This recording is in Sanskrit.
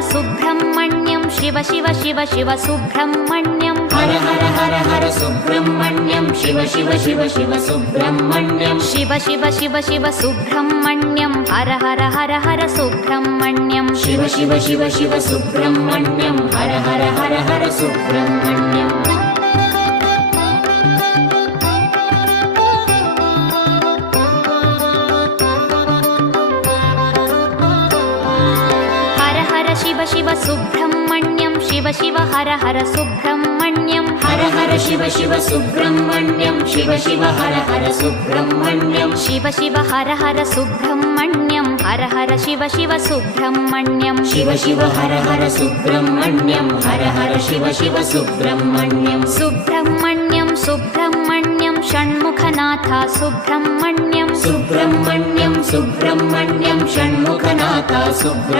सुब्रह्मण्यं शिव शिव शिव शिव सुब्रह्मण्यं हर हर हर हर सुब्रह्मण्यं शिव शिव शिव शिव सुब्रह्मण्यं शिव शिव शिव शिव सुब्रह्मण्यं हर हर हर हर सुब्रह्मण्यं शिव शिव शिव शिव सुब्रह्मण्यं हर हर हर हर सुब्रह्मण्यं शिव शिव सुब्रह्मण्यं शिव शिव हर हर सुब्रह्मण्यं हर हर शिव शिव सुब्रह्मण्यं शिव शिव हर हर सुब्रह्मण्यं शिव शिव हर हर सुब्रह्मण्यं हर हर शिव शिव सुब्रह्मण्यं शिव शिव हर हर सुब्रह्मण्यं हर हर शिव शिव सुब्रह्मण्यं सुब्रह्मण्यं सुब्रह्मण्यं षण्मुखनाथ सुब्रह्मण्यं सुब्रह्मण्यं सुब्रह्मण्यं षण्मुखनाथ सुब्रह्मण्यं